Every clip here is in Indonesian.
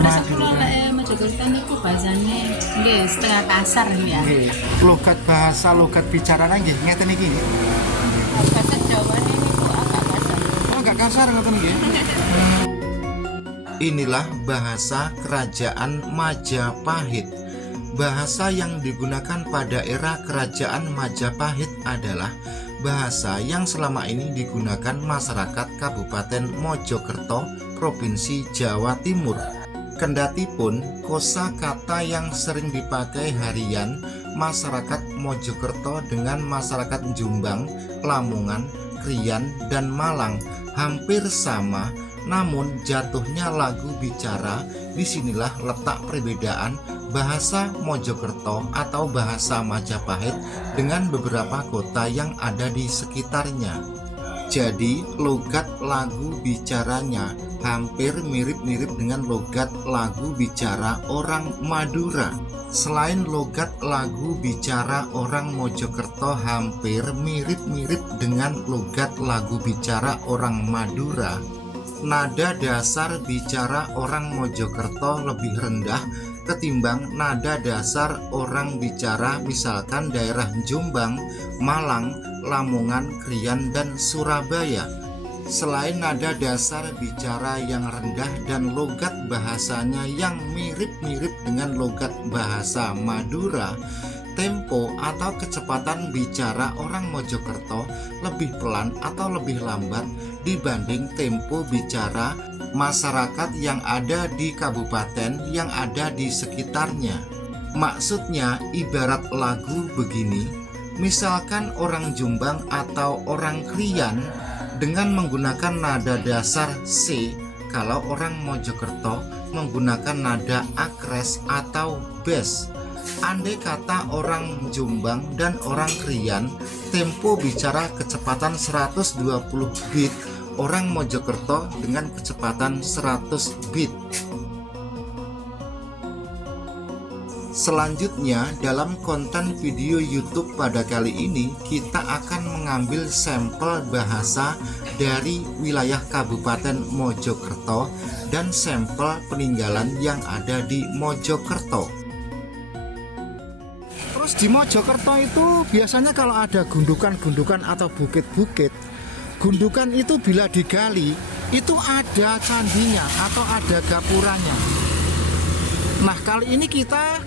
Terus kula lek Mojokerto niku bahasane nggih setengah kasar ya. Nggih. Logat bicaranya nggih ngeten iki. Bahasa Jawa niku agak kasar. Oh, enggak kasar ngoten nggih. Inilah bahasa Kerajaan Majapahit. Bahasa yang digunakan pada era Kerajaan Majapahit adalah bahasa yang selama ini digunakan masyarakat Kabupaten Mojokerto, Provinsi Jawa Timur. Kendatipun kosakata yang sering dipakai harian masyarakat Mojokerto dengan masyarakat Jombang, Lamongan, Krian, dan Malang hampir sama, namun jatuhnya lagu bicara. Disinilah letak perbedaan bahasa Mojokerto atau bahasa Majapahit dengan beberapa kota yang ada di sekitarnya. Jadi logat lagu bicaranya hampir mirip-mirip dengan logat lagu bicara orang Madura. Selain logat lagu bicara orang Mojokerto hampir mirip-mirip dengan logat lagu bicara orang Madura, nada dasar bicara orang Mojokerto lebih rendah ketimbang nada dasar orang bicara misalkan daerah Jombang, Malang, Lamongan, Krian, dan Surabaya. Selain nada dasar bicara yang rendah dan logat bahasanya yang mirip-mirip dengan logat bahasa Madura, tempo atau kecepatan bicara orang Mojokerto lebih pelan atau lebih lambat dibanding tempo bicara masyarakat yang ada di kabupaten yang ada di sekitarnya. Maksudnya ibarat lagu begini, misalkan orang Jombang atau orang Krian dengan menggunakan nada dasar C, kalau orang Mojokerto menggunakan nada akres atau bass. Andai kata orang Jombang dan orang Krian tempo bicara kecepatan 120 beat, orang Mojokerto dengan kecepatan 100 beat. Selanjutnya dalam konten video YouTube pada kali ini kita akan mengambil sampel bahasa dari wilayah Kabupaten Mojokerto dan sampel peninggalan yang ada di Mojokerto. Terus di Mojokerto itu biasanya kalau ada gundukan-gundukan atau bukit-bukit, gundukan itu bila digali itu ada candinya atau ada gapuranya. Nah, kali ini kita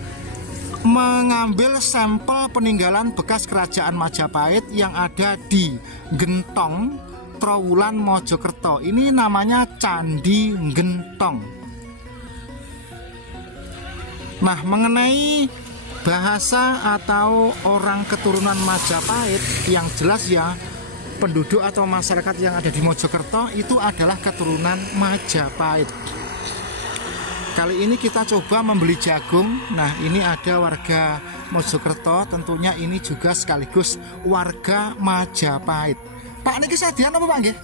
mengambil sampel peninggalan bekas kerajaan Majapahit yang ada di Gentong, Trowulan, Mojokerto. Ini namanya Candi Gentong. Nah, mengenai bahasa atau orang keturunan Majapahit, yang jelas ya penduduk atau masyarakat yang ada di Mojokerto itu adalah keturunan Majapahit. Kali ini kita coba membeli jagung. Nah, ini ada warga Mojokerto, tentunya ini juga sekaligus warga Majapahit. Pak, niki sadian apa Pak nggih?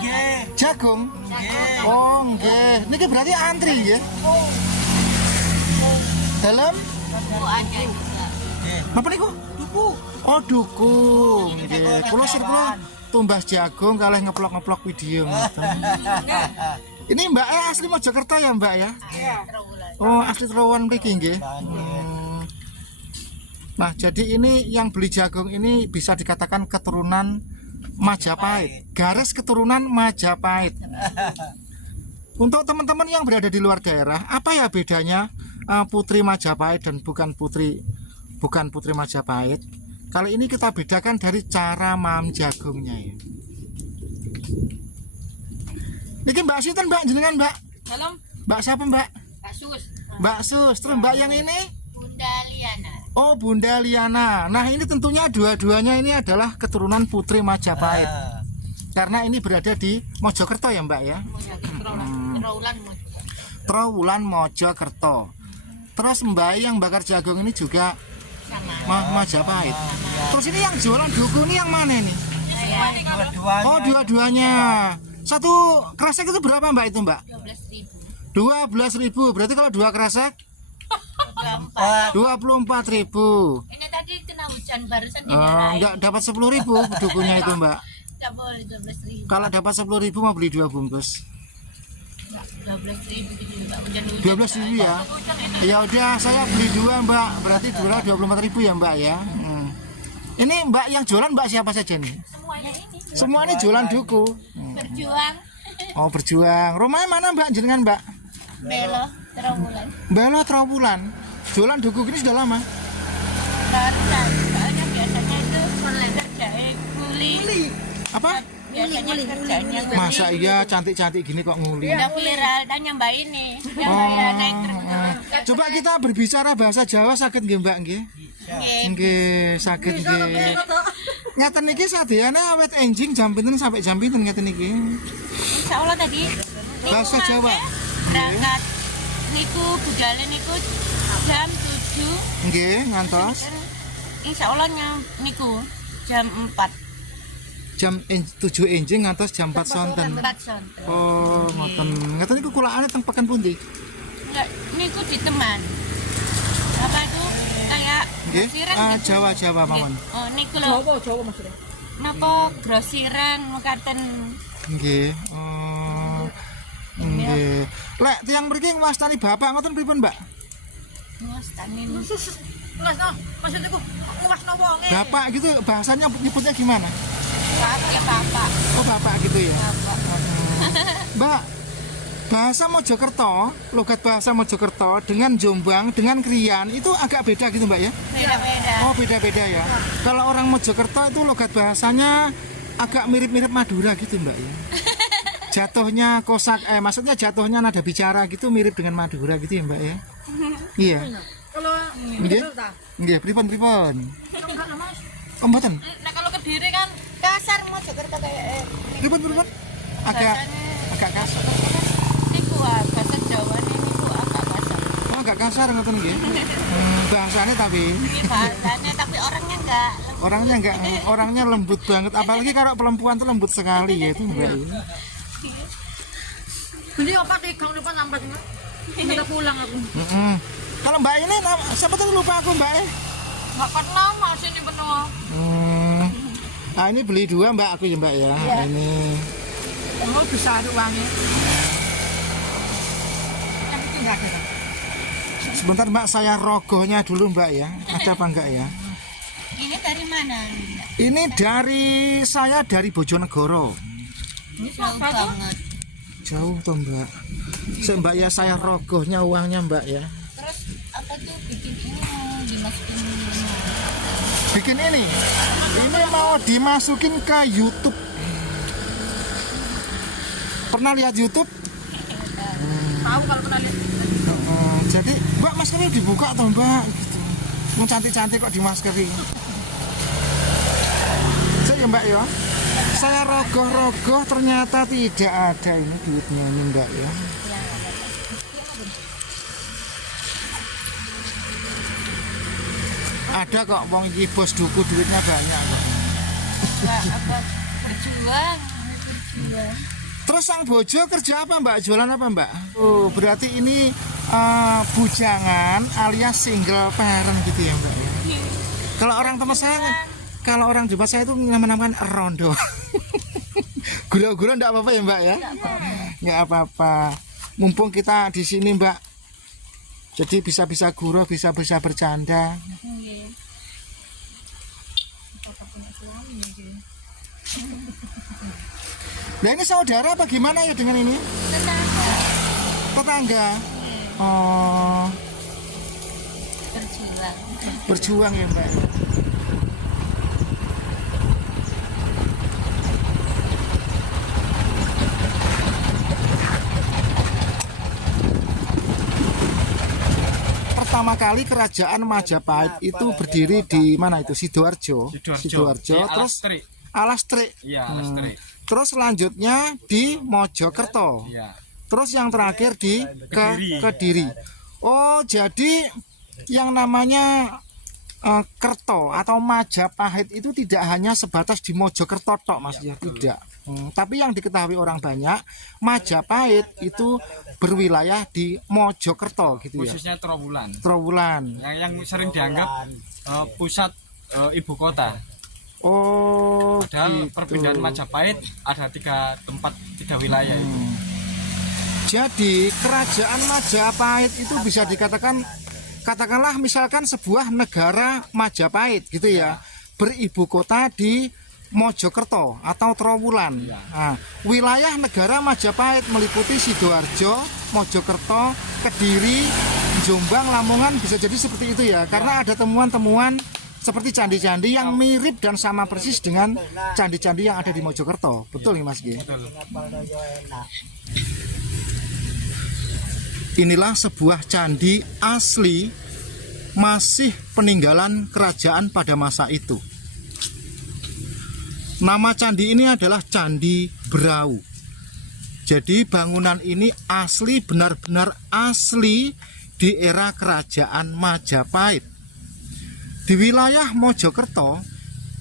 Nggih. Jagung? Nggih. Oh, nggih. Niki berarti antri nggih. Dalam Ada juga. napa niku? Duku. Oh, duku. Nggih. Kula sirkula tumbas jagung kalih ngeplok-ngeplok video ngoten. Ini Mbak asli Mojokerto ya Mbak ya? Iya. Oh, asli Trowulan mriki nggih. Nah, jadi ini yang beli jagung ini bisa dikatakan keturunan Majapahit, garis keturunan Majapahit. Untuk teman-teman yang berada di luar daerah, apa ya bedanya putri Majapahit dan bukan putri Majapahit? Kali ini kita bedakan dari cara mam jagungnya ya. Niki Mbak Sinten Mbak jenengan Mbak? Dalam Mbak siapa Mbak? kasus Mbak Sus. Terus Mbak yang ini? Bunda Liana. Oh, Bunda Liana. Nah, ini tentunya dua-duanya ini adalah keturunan putri Majapahit. Karena ini berada di Mojokerto ya Mbak ya? Trowulan Mojokerto. Terus Mbak yang bakar jagung ini juga Majapahit. Terus ini yang jualan duku ini yang mana nih? Oh, dua-duanya. Satu kresek itu berapa Mbak itu Mbak? 12.000. 12.000. Berarti kalau dua kresek 24.000. Ini tadi kena hujan barusan dimarahin. Enggak dapat 10.000 dukunya itu Mbak. Enggak boleh 12.000. Kalau dapat 10.000 mau beli 2 bungkus. 12.000 gitu Mbak. Hujan 12.000 ya. Ya udah saya beli 2 Mbak. Berarti 24.000 ya Mbak ya. Ini Mbak yang jualan Mbak siapa saja nih? Semuanya ini Semua ini jualan duku. berjuang. Oh berjuang. Rumahnya mana Mbak jenengan Mbak? Belo Trawulan. Belo Trawulan. Jualan duku gini sudah lama? Barusan soalnya biasanya itu kerja kuli. Apa? Biasanya kerjanya Masa iya cantik-cantik gini kok nguli? udah viral dan yang Mbak ini yang Oh, saya naik terus. coba kita berbicara bahasa Jawa sakit nggih Mbak nggih? Nggih. Nggih, sakit nggih. Ngaten niki sadayane awet enjing jam pinten sampai jam pinten ngaten niki? Insyaallah tadi Bahasa niku Jawa. mangke berangkat niku budale niku jam 7. Nggih, ngantos Insyaallah niku jam 4. jam 7 enjing ngantos jam 4 sonten. 4 sonten. Oh, ngoten. Ngaten niku kulaane teng Pekan pundi? Enggak, niku di teman. Apa itu kayak Nggih. grosiran gitu. Jawa mawon. Oh, niku lho. Jawa maksudnya. Napa grosiran mekaten Nggih. Oh. Nggih. Lek tiyang mriki ngwastani bapak ngoten pripun, Mbak? ngostani. Maksudnya ku nguas no wonge. Bapak gitu bahasanya nyebutnya gimana? Ya bapak. Oh, bapak gitu ya. Bapak. Mbak, bahasa Mojokerto, logat bahasa Mojokerto dengan Jombang, dengan Krian itu agak beda gitu Mbak ya? Beda-beda. Oh beda-beda ya. Kalau orang Mojokerto itu logat bahasanya agak mirip-mirip Madura gitu Mbak ya. Jatuhnya kosak, maksudnya jatuhnya nada bicara gitu mirip dengan Madura gitu ya Mbak ya? Iya. Kalau Nggih? Nggih, pripun? Oh, mboten. Nah kalau Kediri kan kasar Mojokerto kayak Pripun? Agak kasar. niku bahasa Jawa niku agak kasar. Oh, agak kasar ngoten nggih. Bahasanya tapi Ini bahasanya tapi orangnya lembut banget. Apalagi kalau perempuan tuh lembut sekali ya itu Mbak. beli opat di gang depan lambat nggak? Udah pulang aku. Kalau Mbak ini siapa tuh lupa aku Mbak. Enggak kenal masih ini penuh. Nah ini beli 2 Mbak aku ya Mbak ya. Ini Oh bisa ada uangnya. Yang penting nggak ada. sebentar Mbak saya rogohnya dulu Mbak ya. Ada apa enggak ya? Ini dari mana? Ini saya dari Bojonegoro. Ini jauh banget. Jauh tuh Mbak. Mbak ya saya rogohnya uangnya Mbak ya. Terus apa tuh bikin ini mau dimasukin mana? Bikin ini mau dimasukin ke YouTube. Pernah lihat YouTube? Tahu kalau pernah lihat. Jadi Mbak maskernya dibuka atau Mbak gitu. Mau cantik-cantik kok dimaskeri. Saya Mbak ya. Saya rogoh-rogoh ternyata tidak ada ini duitnya ini Mbak ya. Ada kok wong iki bos duku duitnya banyak kok. Enggak apa berjuang. Terus sang bojo kerja apa Mbak? Jualan apa Mbak? Oh berarti ini bujangan alias single parent gitu ya Mbak ya. Kalau orang teman saya, kalau orang Jawa saya itu menamakan rondo. Gula-gula enggak apa-apa ya Mbak ya? Enggak apa-apa. Mumpung kita di sini Mbak. Jadi bisa-bisa gurau, bisa-bisa bercanda. Nah ini saudara apa gimana ya dengan ini? Tetangga. Oh, Berjuang. berjuang ya Mbak. Pertama kali kerajaan Majapahit itu berdiri di mana itu? Sidoarjo. Terus Alastrik. Iya, Alastrik. Terus selanjutnya di Mojokerto. Iya. Terus yang terakhir di Kediri. Oh, jadi yang namanya Kerto atau Majapahit itu tidak hanya sebatas di Mojokerto tok Mas ya, tidak. Tapi yang diketahui orang banyak, Majapahit itu berwilayah di Mojokerto gitu ya. Khususnya Trawulan. Trawulan. Yang sering dianggap pusat ibu kota. Oh, Padahal gitu. perpindahan Majapahit ada 3 wilayah itu. Jadi kerajaan Majapahit itu bisa katakanlah misalkan sebuah negara Majapahit gitu ya, beribu kota di Mojokerto atau Trowulan. Nah, wilayah negara Majapahit meliputi Sidoarjo, Mojokerto, Kediri, Jombang, Lamongan, bisa jadi seperti itu ya, karena ada temuan-temuan seperti candi-candi yang mirip dan sama persis dengan candi-candi yang ada di Mojokerto. Betul nih Mas G? Inilah sebuah candi asli, masih peninggalan kerajaan pada masa itu. Nama candi ini adalah Candi Brau. Jadi bangunan ini asli, benar-benar asli di era kerajaan Majapahit. Di wilayah Mojokerto,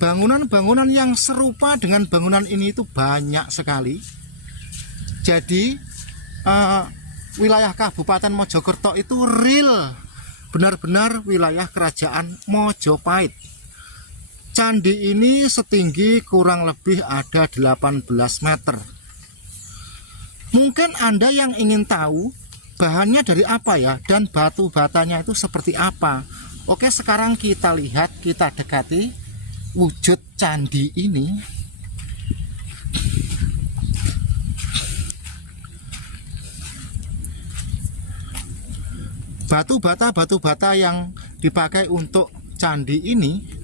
bangunan-bangunan yang serupa dengan bangunan ini itu banyak sekali. Jadi wilayah Kabupaten Mojokerto itu real, benar-benar wilayah kerajaan Mojopahit. Candi ini setinggi kurang lebih ada 18 meter. Mungkin Anda yang ingin tahu bahannya dari apa ya, dan batu batanya itu seperti apa. Oke, sekarang kita lihat, kita dekati wujud candi ini. Batu bata yang dipakai untuk candi ini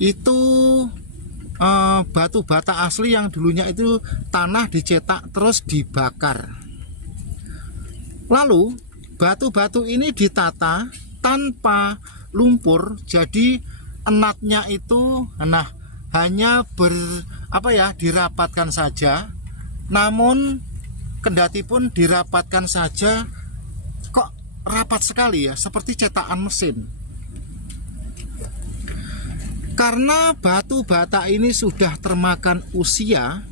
itu batu bata asli yang dulunya itu tanah dicetak terus dibakar. Lalu batu-batu ini ditata tanpa lumpur, jadi enatnya itu hanya dirapatkan saja. Namun kendati pun dirapatkan saja, kok rapat sekali ya, seperti cetakan mesin. Karena batu bata ini sudah termakan usia,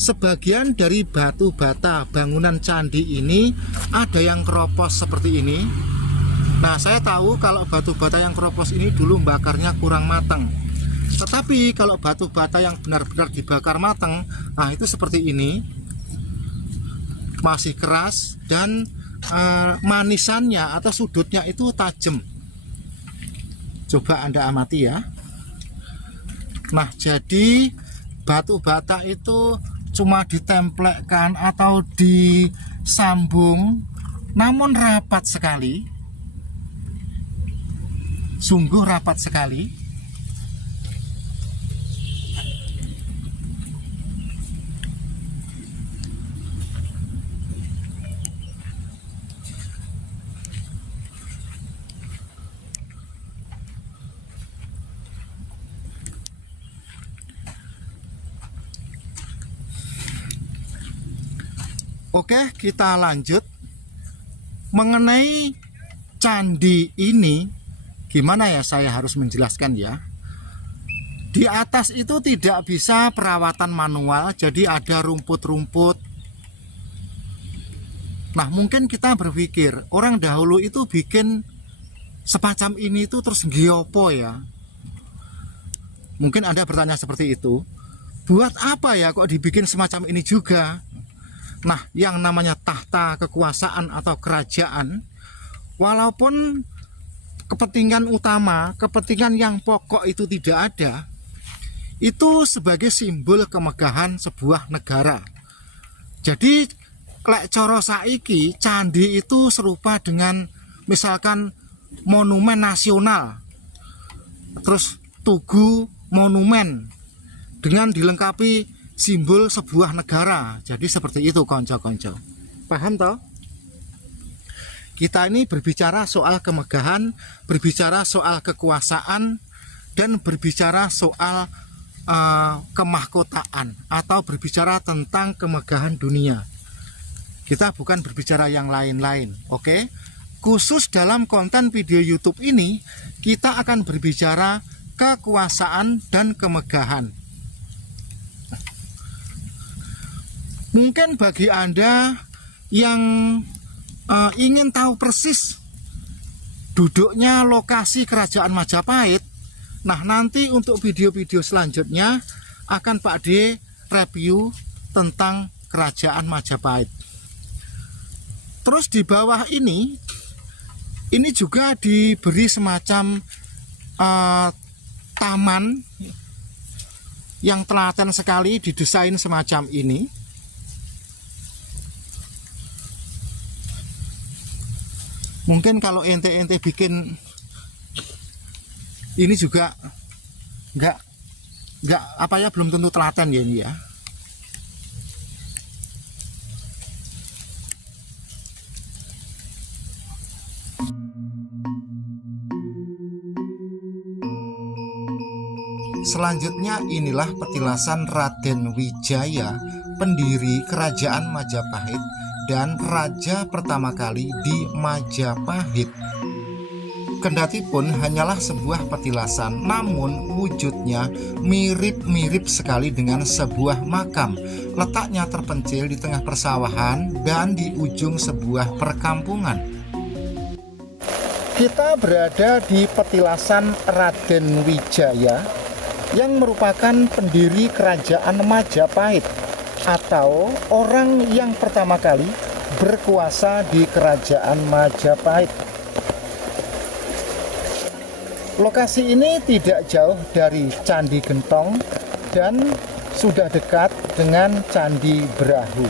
sebagian dari batu bata bangunan candi ini ada yang keropos seperti ini. Nah, saya tahu kalau batu bata yang keropos ini dulu bakarnya kurang matang. Tetapi kalau batu bata yang benar-benar dibakar matang, nah itu seperti ini, masih keras dan manisannya atau sudutnya itu tajam. Coba Anda amati ya. Nah, jadi batu bata itu cuma ditemplekkan atau disambung, namun rapat sekali, sungguh rapat sekali. Oke, kita lanjut mengenai candi ini. Gimana ya saya harus menjelaskan ya. Di atas itu tidak bisa perawatan manual, jadi ada rumput-rumput. Nah, mungkin kita berpikir orang dahulu itu bikin semacam ini itu terus giopo ya. Mungkin Anda bertanya seperti itu. Buat apa ya kok dibikin semacam ini juga? Nah, yang namanya tahta kekuasaan atau kerajaan, walaupun kepentingan utama, kepentingan yang pokok itu tidak ada, itu sebagai simbol kemegahan sebuah negara. Jadi lek coro saiki candi itu serupa dengan misalkan monumen nasional, terus tugu monumen dengan dilengkapi simbol sebuah negara. Jadi seperti itu konco-konco. Paham toh? Kita ini berbicara soal kemegahan, berbicara soal kekuasaan, dan berbicara soal kemahkotaan, atau berbicara tentang kemegahan dunia. Kita bukan berbicara yang lain-lain, oke? Khusus dalam konten video YouTube ini, kita akan berbicara kekuasaan dan kemegahan. Mungkin bagi Anda yang ingin tahu persis duduknya lokasi kerajaan Majapahit, nah nanti untuk video-video selanjutnya akan Pak D review tentang kerajaan Majapahit. Terus di bawah ini juga diberi semacam taman yang telaten sekali, didesain semacam ini. Mungkin kalau ente bikin ini juga nggak apa ya, belum tentu telaten ya ini ya. Selanjutnya inilah petilasan Raden Wijaya, pendiri Kerajaan Majapahit dan raja pertama kali di Majapahit. Kendati pun hanyalah sebuah petilasan, namun wujudnya mirip-mirip sekali dengan sebuah makam. Letaknya terpencil di tengah persawahan dan di ujung sebuah perkampungan. Kita berada di petilasan Raden Wijaya yang merupakan pendiri Kerajaan Majapahit atau orang yang pertama kali berkuasa di Kerajaan Majapahit. Lokasi ini tidak jauh dari Candi Gentong dan sudah dekat dengan Candi Brahu.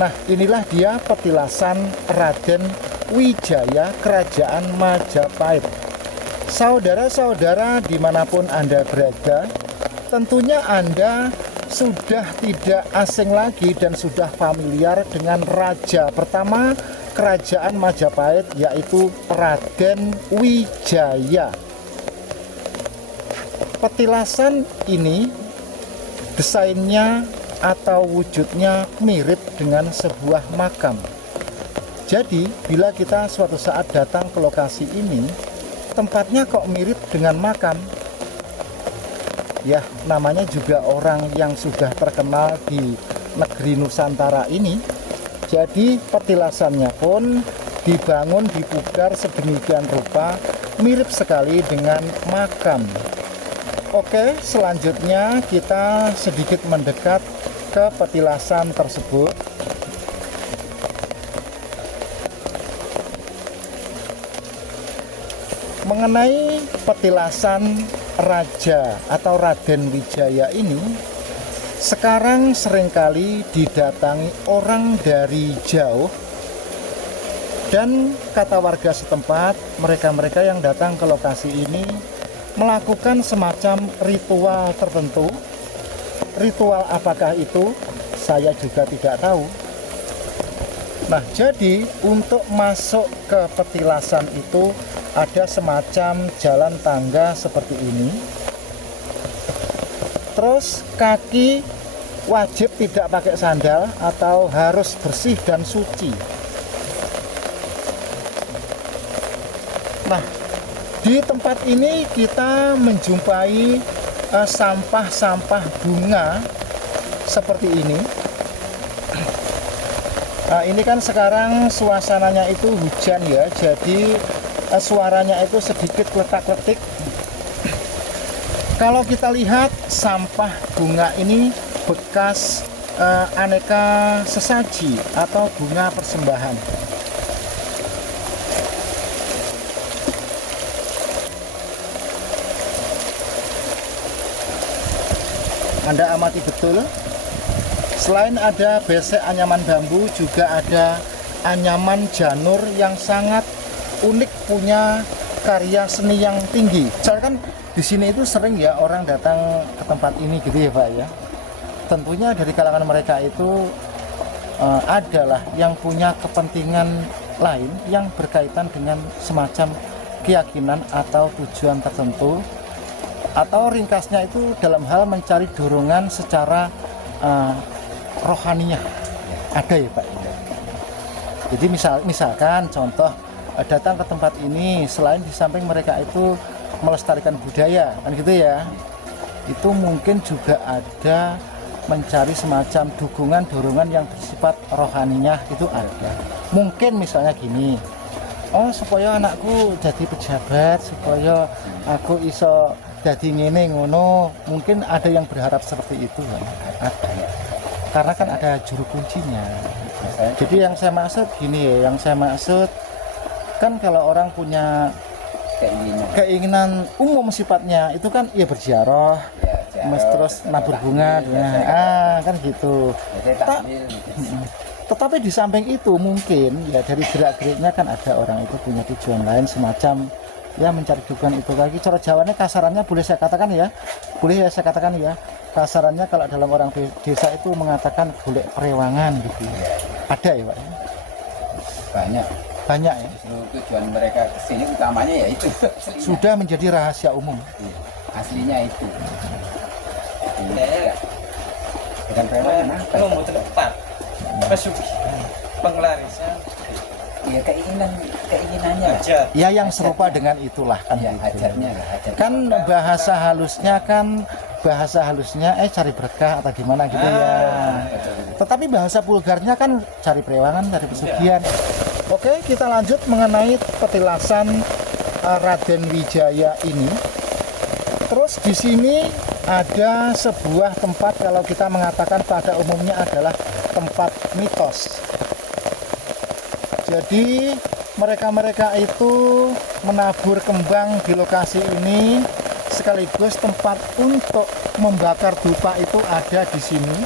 Nah, inilah dia petilasan Raden Wijaya Kerajaan Majapahit. Saudara-saudara dimanapun Anda berada, tentunya Anda sudah tidak asing lagi dan sudah familiar dengan raja pertama Kerajaan Majapahit, yaitu Raden Wijaya. Petilasan ini desainnya atau wujudnya mirip dengan sebuah makam. Jadi bila kita suatu saat datang ke lokasi ini, tempatnya kok mirip dengan makam? Ya, namanya juga orang yang sudah terkenal di negeri Nusantara ini. Jadi petilasannya pun dibangun, dipugar sedemikian rupa, mirip sekali dengan makam. Oke, selanjutnya kita sedikit mendekat ke petilasan tersebut. Mengenai petilasan raja atau Raden Wijaya ini, sekarang seringkali didatangi orang dari jauh, dan kata warga setempat, mereka-mereka yang datang ke lokasi ini melakukan semacam ritual tertentu. Ritual apakah itu? Saya juga tidak tahu. Nah, jadi untuk masuk ke petilasan itu ada semacam jalan tangga seperti ini. Terus kaki wajib tidak pakai sandal atau harus bersih dan suci. Nah, di tempat ini kita menjumpai sampah-sampah bunga seperti ini. Nah, ini kan sekarang suasananya itu hujan ya, jadi suaranya itu sedikit kletak-kletik. Kalau kita lihat sampah bunga ini bekas aneka sesaji atau bunga persembahan. Anda amati betul, selain ada besek anyaman bambu, juga ada anyaman janur yang sangat unik, punya karya seni yang tinggi. Misalkan di sini itu sering ya orang datang ke tempat ini gitu ya Pak ya. Tentunya dari kalangan mereka itu adalah yang punya kepentingan lain yang berkaitan dengan semacam keyakinan atau tujuan tertentu, atau ringkasnya itu dalam hal mencari dorongan secara rohaniah. Ada ya Pak. Jadi misalkan contoh, datang ke tempat ini, selain di samping mereka itu melestarikan budaya kan gitu ya, itu mungkin juga ada mencari semacam dukungan dorongan yang bersifat rohaniah, itu ada. Mungkin misalnya gini, oh supaya anakku jadi pejabat, supaya aku iso jadi ngene ngono, mungkin ada yang berharap seperti itu kan? Ada. karena kan ada juru kuncinya. Jadi yang saya maksud gini ya, yang saya maksud kan kalau orang punya keinginan umum sifatnya itu kan ya berziarah, terus nabur bunga, kan gitu. Tetapi di samping itu mungkin ya dari gerak-geriknya kan ada orang itu punya tujuan lain semacam ya mencari dukungan itu lagi. Cara Jawanya kasarannya boleh saya katakan ya, kasarannya kalau dalam orang desa itu mengatakan golek perewangan gitu. Ada ya Pak? Banyak ya. Tujuan mereka kesini utamanya ya itu. Sudah menjadi rahasia umum. Aslinya itu. Dengan preman apa? Mau tepat. Pesugi. Pengelarisan. Ya keinginannya aja. Ya yang serupa dengan itulah kan. Ya, gitu. ajarnya. Kan bahasa halusnya cari berkah atau gimana gitu ya. Tetapi bahasa vulgarnya kan cari perewangan, cari pesugihan. Oke, kita lanjut mengenai petilasan Raden Wijaya ini. Terus di sini ada sebuah tempat kalau kita mengatakan pada umumnya adalah tempat mitos. Jadi mereka-mereka itu menabur kembang di lokasi ini sekaligus tempat untuk membakar dupa itu ada di sini.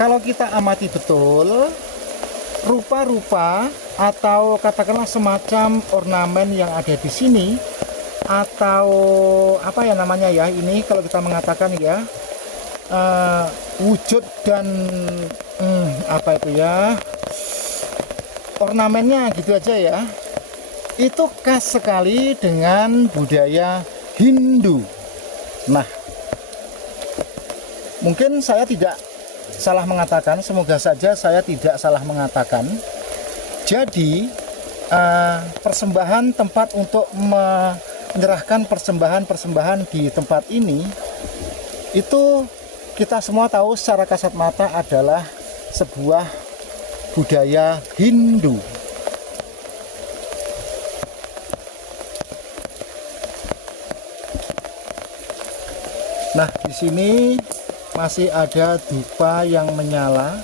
Kalau kita amati betul, rupa-rupa atau katakanlah semacam ornamen yang ada di sini, atau apa ya namanya ya, ini kalau kita mengatakan ya wujud dan apa itu ya, ornamennya gitu aja ya, itu khas sekali dengan budaya Hindu. Nah, mungkin saya tidak salah mengatakan, semoga saja saya tidak salah mengatakan. Jadi persembahan tempat untuk menyerahkan persembahan di tempat ini itu kita semua tahu secara kasat mata adalah sebuah budaya Hindu. Nah, di sini masih ada dupa yang menyala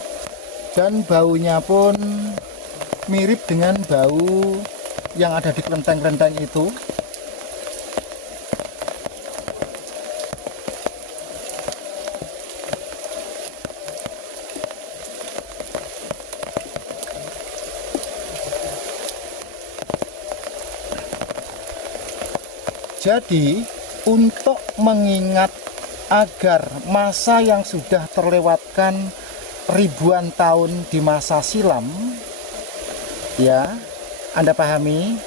dan baunya pun mirip dengan bau yang ada di kelenteng-kelenteng itu. Jadi untuk mengingat agar masa yang sudah terlewatkan ribuan tahun di masa silam, ya, Anda pahami,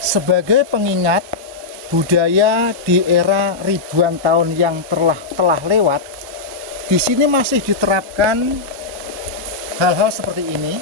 sebagai pengingat budaya di era ribuan tahun yang telah lewat, di sini masih diterapkan hal-hal seperti ini.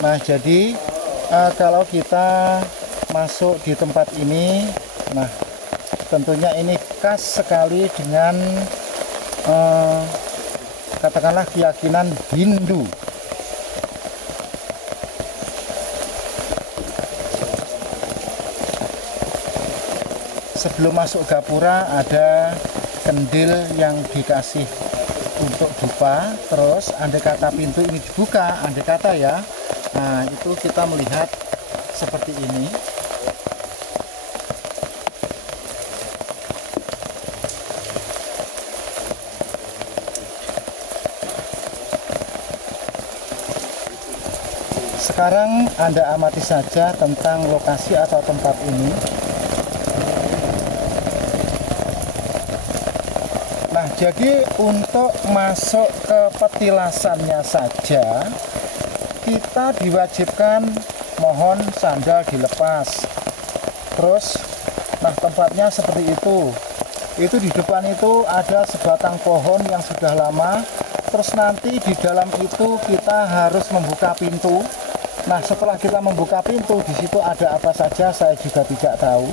Nah, jadi kalau kita masuk di tempat ini, nah tentunya ini khas sekali dengan katakanlah keyakinan Hindu. Sebelum masuk gapura ada kendil yang dikasih untuk dupa, terus andai kata pintu ini dibuka, andai kata ya, nah itu kita melihat seperti ini. Sekarang Anda amati saja tentang lokasi atau tempat ini. Nah, Jadi untuk masuk ke petilasannya saja kita diwajibkan mohon sandal dilepas. Terus nah tempatnya seperti itu. Itu di depan itu ada sebatang pohon yang sudah lama. Terus nanti di dalam itu kita harus membuka pintu. Nah, setelah kita membuka pintu, di situ ada apa saja saya juga tidak tahu.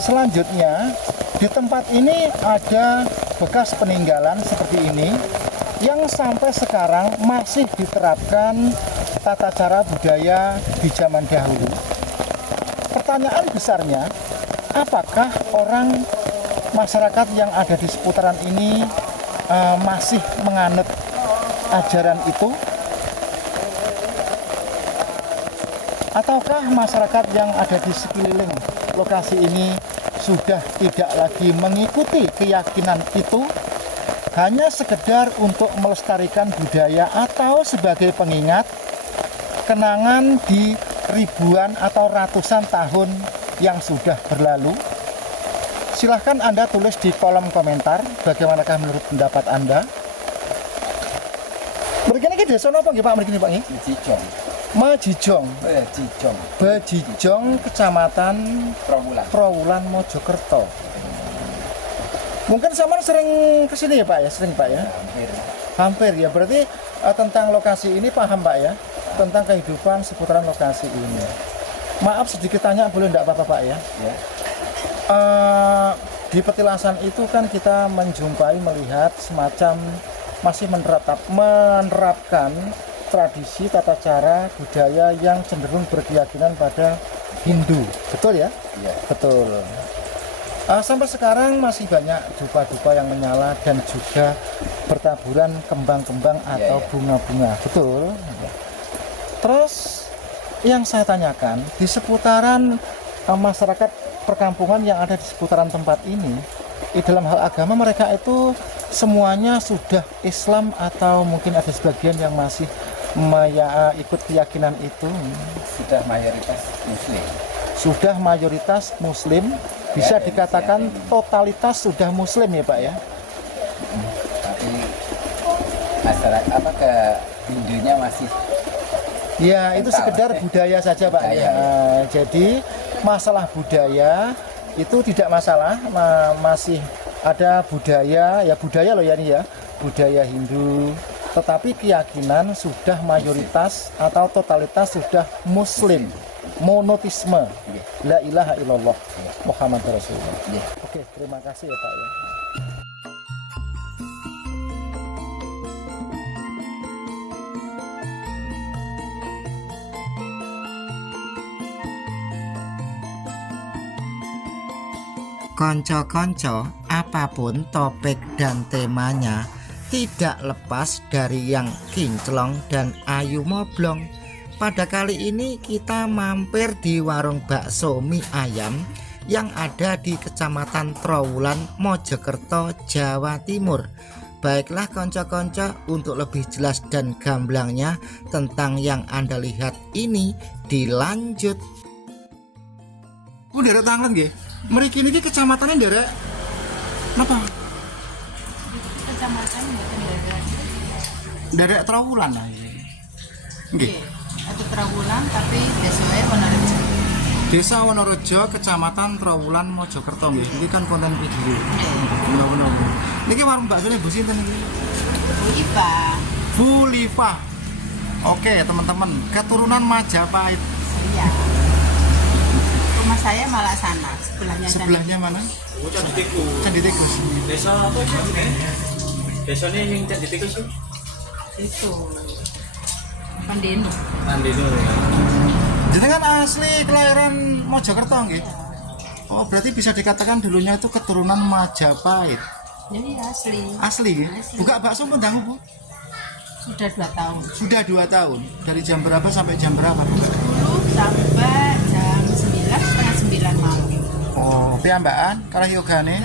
Selanjutnya, di tempat ini ada bekas peninggalan seperti ini yang sampai sekarang masih diterapkan tata cara budaya di zaman dahulu. Pertanyaan besarnya, apakah orang masyarakat yang ada di seputaran ini masih menganut ajaran itu? Ataukah masyarakat yang ada di sekeliling lokasi ini sudah tidak lagi mengikuti keyakinan itu, hanya sekedar untuk melestarikan budaya atau sebagai pengingat kenangan di ribuan atau ratusan tahun yang sudah berlalu? Silahkan Anda tulis di kolom komentar bagaimanakah menurut pendapat Anda. Mriki niki desa napa nggih Pak mriki Pak nggih? Cijong. Majijong. Cijong. Bejijong, Kecamatan Trawulan. Trawulan, Mojokerto. Mungkin sama sering kesini ya Pak ya? Sering Pak ya? Hampir. Hampir ya, berarti tentang lokasi ini paham Pak ya? Tentang kehidupan seputaran lokasi ini. Maaf sedikit tanya, boleh enggak apa-apa Pak ya? Ya. Di petilasan itu kan kita melihat semacam masih menerapkan tradisi, tata cara, budaya yang cenderung berkeyakinan pada Hindu. Betul ya? Iya. Betul. Sampai sekarang masih banyak dupa-dupa yang menyala dan juga bertaburan kembang-kembang atau bunga-bunga. Betul. Terus yang saya tanyakan, di seputaran masyarakat perkampungan yang ada di seputaran tempat ini, dalam hal agama mereka itu semuanya sudah Islam atau mungkin ada sebagian yang masih ikut keyakinan itu? Sudah mayoritas Muslim. Sudah mayoritas Muslim, bisa dikatakan totalitas sudah Muslim ya Pak ya? Tapi masyarakat ke Hindunya masih. Ya itu sekedar budaya saja Pak ya. Jadi masalah budaya itu tidak masalah, masih ada budaya ya, budaya loh ya ini ya, budaya Hindu. Tetapi keyakinan sudah mayoritas atau totalitas sudah Muslim, monotisme, la ilaha illallah, Muhammad Rasulullah. Oke, terima kasih ya Pak ya. Konco-konco, apapun topik dan temanya, tidak lepas dari yang kinclong dan ayu moblong. Pada kali ini kita mampir di warung bakso mie ayam yang ada di Kecamatan Trawulan, Mojokerto, Jawa Timur. Baiklah konco-konco, untuk lebih jelas dan gamblangnya tentang yang Anda lihat ini, dilanjut. Oh, daerah Tangan nggih. Mriki niki kecamatannya daerah napa? Kecamatan Daerah Trawulan lah. Nggih. Itu Trawulan tapi desanya Wonorejo. Desa Wonorejo, Kecamatan Trawulan, Mojokerto nggih. Ini kan konten video. Bener-bener. Niki warung baksonya Bu sinten niki? Bu Iva. Bu Liva. Oke, teman-teman, keturunan Majapahit. Iya. Rumah saya malah sana, sebelahnya. Sebelahnya mana? Candi Tikus. Candi Tikus. Desa apa sih? Desa ini yang Candi Tikus tuh? Itu. Pandenu. Pandenu. Jenengan asli kelahiran Mojokerto nggih? Oh, berarti bisa dikatakan dulunya itu keturunan Majapahit. Jadi asli. Asli ya? Buka bakso pun Bu? Sudah 2 tahun. Sudah 2 tahun. Dari jam berapa sampai jam berapa? 10 sampai jam 9, setengah 9 malam. Oh, piyambakan kalau yogane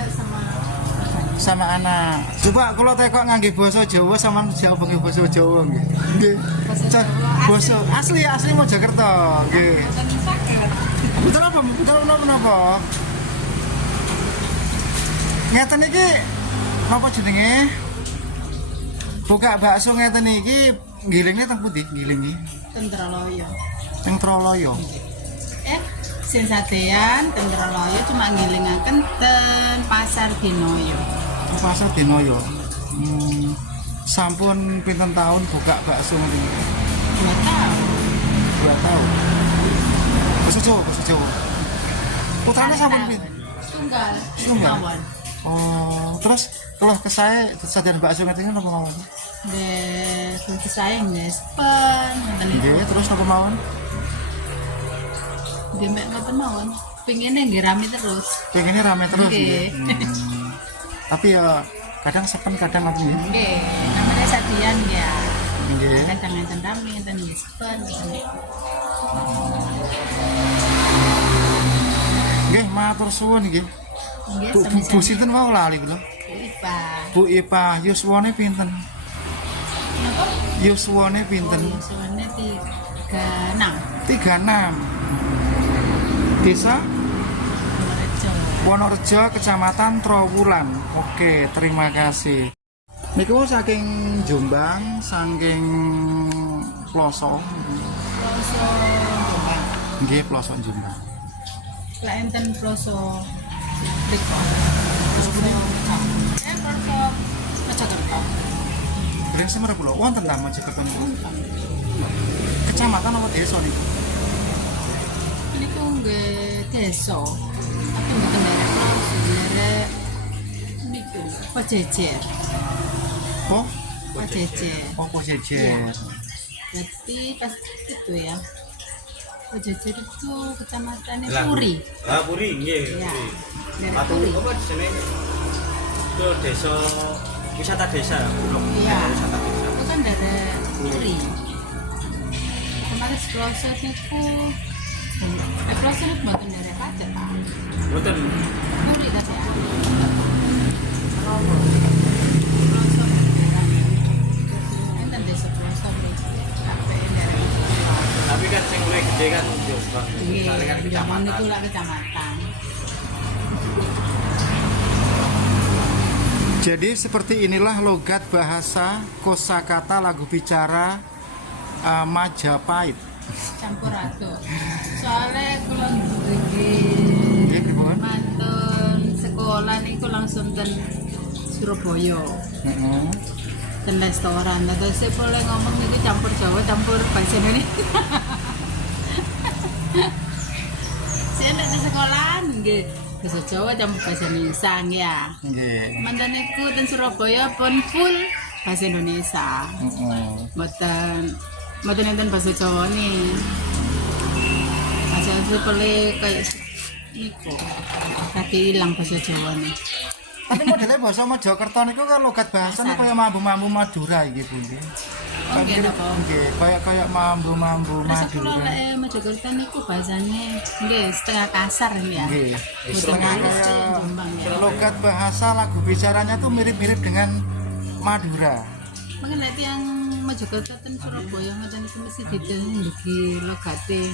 sama anak. Coba kalau tekok ngangge basa Jawa sama jawab pakai basa Jawa nggih. Nggih. Basa asli Mojokerto nggih. Betul apa? Betul menapa? Ngeten iki napa jenenge? Buka bakso ngeten iki ngilingnya teng pundi? Ngilingi Tentraloyo. teng Troloyo. Sensatean Tentraloyo cuma ngilingaken ten Pasar Dinoyo. Pasar Dinoyo. Sampun pinten tahun buka bakso ngeten iki? 2 tahun. 2 tahun. Basa Jawa. Putrane sampun pinten? Tunggal. Tunggal? Mawon. Oh, terus kalau ke saya sajian bakso ngeten iki napa mawon? Kunci sayang guys, Nggih, terus napa mawon? Demek ngoten mawon. Pengennya nggih rame terus. Pengennya rame terus Nggih. nggih. Tapi ya kadang sepen kadang apa nggih? Nggih, namanya sajian ya. Nggih. Kadang enten rame, enten nggih sepen. Nggih, matur suwun nggih. Nggih, Bu sinten wau lali kula? Ipa. Bu Ipa, yuswane pinten? Napa? Yuswane pinten? Suwane 36. 36. Desa Rejo. Wonorejo, Kecamatan Trowulan. Oke, terima kasih. Niku saking Jombang, saking Ploso. Ploso Jombang. Nggih, Ploso Jombang. Lah enten ploso Riko. Ploso Mojokerto. Breng Semeru kula wonten ta Mojokerto niku? Kecamatan apa desa niku? Niku nggih desa. Tapi mboten daerah ploso, daerah niku Pajejer. Oh, Pajejer. opo jejer. Jadi pas itu ya. Pajejer itu kecamatannya Puri. Puri nggih. Ya. Daerah Batu Puri. apa jenenge? Itu desa wisata desa. Iya. Wisata desa. Itu kan daerah Puri. Kemarin Ploso itu Ploso itu bukan daerah Pacet, Pak. Mboten. Puri kan ya. Ploso daerah. Enten desa Ploso terus sampai daerah. Tapi kan sing luwih gede kan Jombang. Iya, Soalnya kan Jombang kecamatan. itu lah kecamatan. Jadi seperti inilah logat bahasa kosakata lagu bicara Majapahit. Campur aduk. Soalnya kalau Nggih, pripun? mantun sekolah niku langsung ten Surabaya. Heeh. Dan restoran, atau saya boleh ngomong niku campur Jawa, campur bahasa Indonesia. Saya ndak di sekolahan, nggih. Bahasa Jawa campur bahasa Indonesia, ya. Nggih. Mantan niku ten Surabaya pun full bahasa Indonesia. Heeh. Mboten enten bahasa Jawa nih. Bahasa Jawa boleh kayak niku. Tadi hilang bahasa Jawa nih. Tapi modelnya bahasa Mojokerto niku kan logat bahasane kaya mambu-mambu Madura iki, Bu. Nggih. Oh, nggih, napa? Nggih, kaya mambu-mambu Rasa kula Madura. lek Mojokerto niku bahasane nggih setengah kasar ya. Nggih. Boten halus kayak Jombang ya. Logat bahasa lagu bicaranya tuh mirip-mirip dengan Madura. Mungkin lek yang Mojokerto ten Surabaya ngoten niku mesti dideng iki logate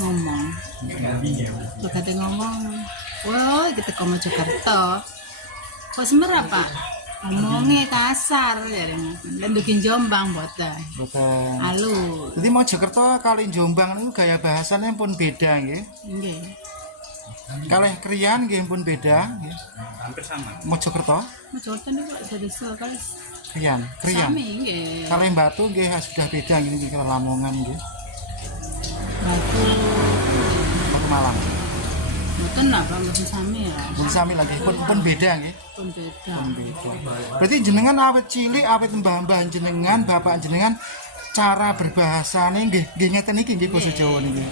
ngomong. Logate ngomong. Wah, kita ke Mojokerto. Kok semerap, Pak? Ngomongnya kasar ya. Dan bikin Jombang boten. Bukan. Halus. Jadi Mojokerto kali Jombang niku gaya bahasanya pun beda nggih. Nggih. Kalih Kriyan nggih pun beda nggih. Hampir sama. Mojokerto, Mojokerto niku desa kali Kriyan. sami nggih. Kalih Batu nggih sudah beda nggih kalau Lamongan nggih. Batu Batu Malang. boten lah, Pak, mboten sami ya. Pun sami lagi, pun beda nggih. Pun beda. Pun beda. Berarti jenengan awet cilik, awet mbah-mbah jenengan, bapak jenengan cara berbahasane nggih ngeten iki nggih basa Jawa niki.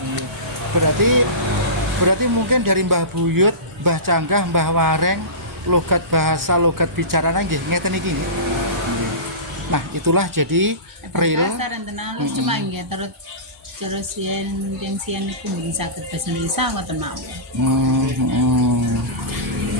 Berarti mungkin dari Mbah Buyut, Mbah Canggah, Mbah Wareng, logat bahasa, logat bicaranya nggih ngeten iki. Nah, itulah jadi real. Kasar enten halus cuma nggih terus yen niku mboten saged basa Indonesia ngoten mawon.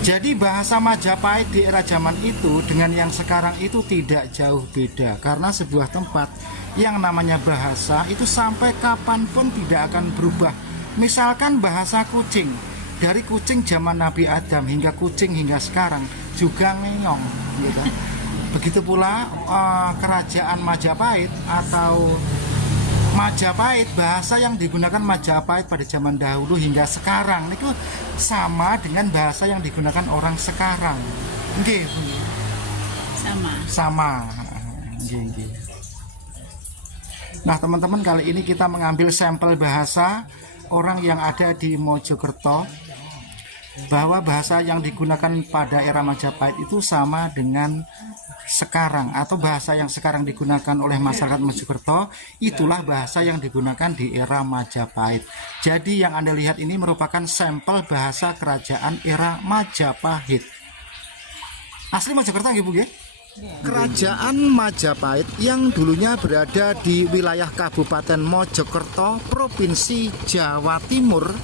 Jadi bahasa Majapahit di era zaman itu dengan yang sekarang itu tidak jauh beda karena sebuah tempat yang namanya bahasa itu sampai kapanpun tidak akan berubah Misalkan bahasa kucing, dari kucing zaman Nabi Adam hingga kucing hingga sekarang juga ngenyong, gitu. Begitu pula kerajaan Majapahit atau Majapahit, bahasa yang digunakan Majapahit pada zaman dahulu hingga sekarang itu sama dengan bahasa yang digunakan orang sekarang. Nggih. Sama. Nggih. Nah, teman-teman, kali ini kita mengambil sampel bahasa orang yang ada di Mojokerto, bahwa bahasa yang digunakan pada era Majapahit itu sama dengan sekarang, atau bahasa yang sekarang digunakan oleh masyarakat Mojokerto itulah bahasa yang digunakan di era Majapahit. Jadi yang Anda lihat ini merupakan sampel bahasa kerajaan era Majapahit. Asli Mojokerto nggih, Bu nggih? Kerajaan Majapahit yang dulunya berada di wilayah Kabupaten Mojokerto, Provinsi Jawa Timur.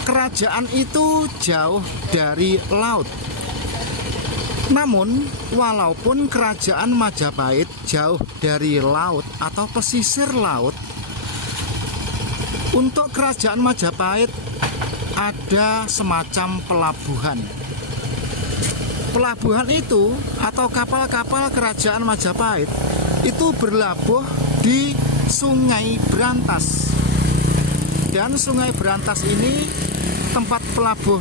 Kerajaan itu jauh dari laut. Namun, walaupun kerajaan Majapahit jauh dari laut atau pesisir laut, untuk kerajaan Majapahit ada semacam pelabuhan. Pelabuhan itu atau kapal-kapal kerajaan Majapahit itu berlabuh di Sungai Brantas. Dan Sungai Brantas ini tempat pelabuh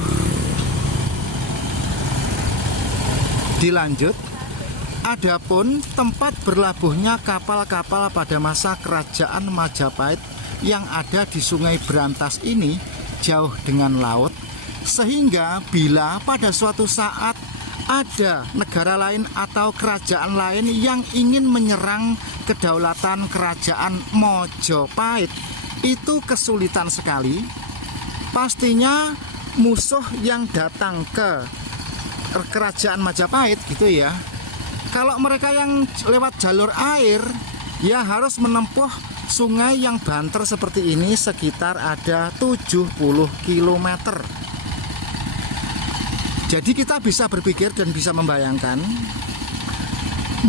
dilanjut. Adapun tempat berlabuhnya kapal-kapal pada masa kerajaan Majapahit yang ada di Sungai Brantas ini jauh dengan laut, sehingga bila pada suatu saat ada negara lain atau kerajaan lain yang ingin menyerang kedaulatan kerajaan Mojopahit, itu kesulitan sekali. Pastinya musuh yang datang ke kerajaan Majapahit gitu ya, kalau mereka yang lewat jalur air ya harus menempuh sungai yang banter seperti ini sekitar ada 70 km. Jadi kita bisa berpikir dan bisa membayangkan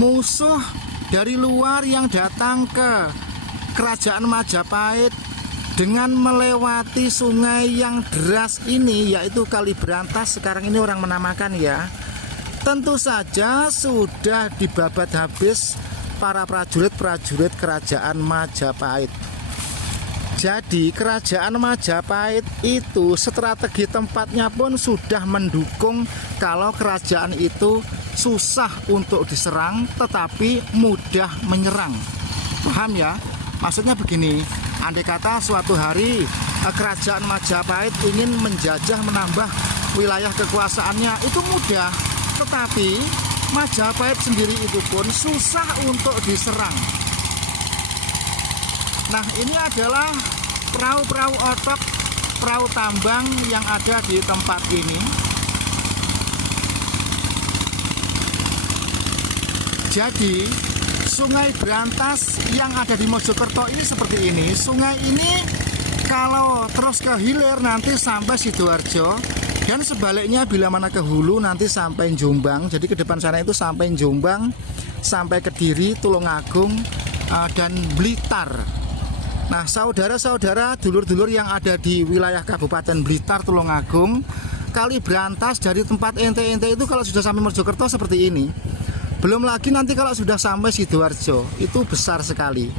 musuh dari luar yang datang ke kerajaan Majapahit dengan melewati sungai yang deras ini, yaitu Kali Brantas, sekarang ini orang menamakan ya. Tentu saja sudah dibabat habis para prajurit-prajurit kerajaan Majapahit. Jadi kerajaan Majapahit itu strategi tempatnya pun sudah mendukung kalau kerajaan itu susah untuk diserang tetapi mudah menyerang. Paham ya? Maksudnya begini, andai kata suatu hari kerajaan Majapahit ingin menjajah menambah wilayah kekuasaannya, itu mudah. Tetapi Majapahit sendiri itu pun susah untuk diserang. Nah, ini adalah perahu-perahu otok, perahu tambang yang ada di tempat ini. Jadi Sungai Brantas yang ada di Mojokerto ini seperti ini. Sungai ini kalau terus ke hilir nanti sampai Sidoarjo, dan sebaliknya bila mana ke hulu nanti sampai Jombang. Jadi ke depan sana itu sampai Jombang, sampai Kediri, Tulungagung, dan Blitar. Nah, saudara-saudara, dulur-dulur yang ada di wilayah Kabupaten Blitar, Tulungagung, Kali Brantas dari tempat ente-ente itu kalau sudah sampai Mojokerto seperti ini. Belum lagi nanti kalau sudah sampai Sidoarjo, itu besar sekali.